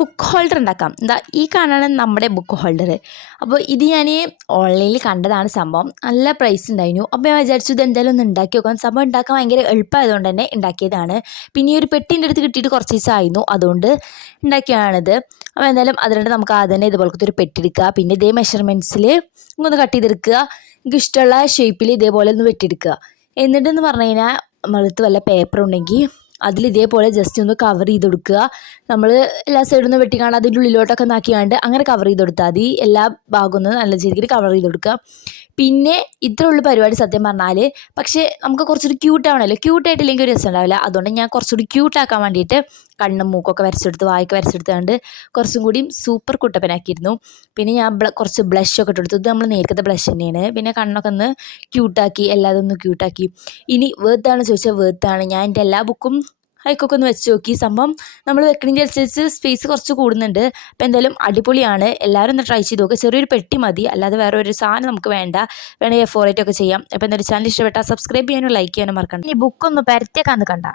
Book holder ഉണ്ടാക്കാം. എന്താ ഈ കാണാണ് നമ്മുടെ ബുക്ക് ഹോൾഡർ അപ്പോൾ ഇത് ഞാൻ ഓൺലൈനിൽ കണ്ടതാണ് സംഭവം. നല്ല പ്രൈസ് ഉണ്ടായിരുന്നു. അപ്പോൾ ഞാൻ വിചാരിച്ചു ഇത് എന്തായാലും ഒന്ന് ഉണ്ടാക്കി നോക്കാം. സംഭവം ഉണ്ടാക്കാൻ ഭയങ്കര എളുപ്പമായതുകൊണ്ട് തന്നെ ഉണ്ടാക്കിയതാണ്. പിന്നെ ഈ ഒരു പെട്ടിന്റെ അടുത്ത് കിട്ടിയിട്ട് കുറച്ച് ദിവസമായിരുന്നു. അതുകൊണ്ട് ഉണ്ടാക്കിയതാണിത്. അപ്പോൾ എന്തായാലും അതുകൊണ്ട് നമുക്ക് ആദ്യം തന്നെ ഇതുപോലത്തെ ഒരു പെട്ടി എടുക്കുക. പിന്നെ ഇതേ മെഷർമെന്റ്സിൽ ഒന്ന് കട്ട് ചെയ്തെടുക്കുക. നിങ്ങൾക്ക് ഇഷ്ടമുള്ള ഷേപ്പിൽ ഇതേപോലെ ഒന്ന് വെട്ടിയെടുക്കുക. എന്നിട്ടെന്ന് പറഞ്ഞു കഴിഞ്ഞാൽ നമ്മളടുത്ത് വല്ല പേപ്പർ ഉണ്ടെങ്കിൽ അതിൽ ഇതേപോലെ ജസ്റ്റ് ഒന്ന് കവർ ചെയ്ത് കൊടുക്കുക നമ്മൾ എല്ലാ സൈഡിൽ നിന്ന് വെട്ടിക്കാണ്ട് അതിന്റെ ഉള്ളിലോട്ടൊക്കെ നാക്കിയാണ്ട് അങ്ങനെ കവർ ചെയ്ത് കൊടുത്താൽ മതി. എല്ലാ ഭാഗവും നല്ല രീതിയിൽ കവർ ചെയ്ത് കൊടുക്കുക പിന്നെ ഇത്രേ പരിപാടി സത്യം പറഞ്ഞാൽ പക്ഷേ നമുക്ക് കുറച്ചുകൂടി ക്യൂട്ട് ആവണമല്ലോ ക്യൂട്ടായിട്ടില്ലെങ്കിൽ ഒരു രസം ഉണ്ടാവില്ല. അതുകൊണ്ട് ഞാൻ കുറച്ചുകൂടി ക്യൂട്ടാക്കാൻ വേണ്ടിയിട്ട് കണ്ണും മൂക്കൊക്കെ വരച്ചെടുത്ത് വായൊക്കെ വരച്ചെടുത്തുകൊണ്ട് കുറച്ചും കൂടി സൂപ്പർ കുട്ടപ്പനാക്കിയിരുന്നു. പിന്നെ ഞാൻ കുറച്ച് ബ്ലഷൊക്കെ ഇട്ടെടുത്തു ഇത് നമ്മൾ നേരത്തെ ബ്ലഷ് തന്നെയാണ്. പിന്നെ കണ്ണൊക്കെ ഒന്ന് ക്യൂട്ടാക്കി എല്ലാതും ഒന്ന് ക്യൂട്ടാക്കി ഇനി വേർത്താണ് ചോദിച്ചാൽ വേർത്താണ് ഞാൻ എന്റെ എല്ലാ ബുക്കും ഹൈക്കൊക്കെ ഒന്ന് വെച്ച് നോക്കി. സംഭവം നമ്മൾ വെക്കണതിന്റെ അനുസരിച്ച് സ്പേസ് കുറച്ച് കൂടുന്നുണ്ട്. അപ്പോൾ എന്തായാലും അടിപൊളിയാണ്. എല്ലാവരും ഒന്ന് ട്രൈ ചെയ്ത് നോക്കുക ചെറിയൊരു പെട്ടി മതി. അല്ലാതെ വേറെ ഒരു സാധനം നമുക്ക് വേണ്ട. വേണമെങ്കിൽ എഫോറേറ്റ് ഒക്കെ ചെയ്യാം. അപ്പോൾ എന്തായാലും ചാനൽ ഇഷ്ടപ്പെട്ടാൽ സബ്സ്ക്രൈബ് ചെയ്യാനും ലൈക്ക് ചെയ്യാനും മറക്കണം ഈ ബുക്കൊന്ന് പരത്തിയേക്കാന്ന് കണ്ട.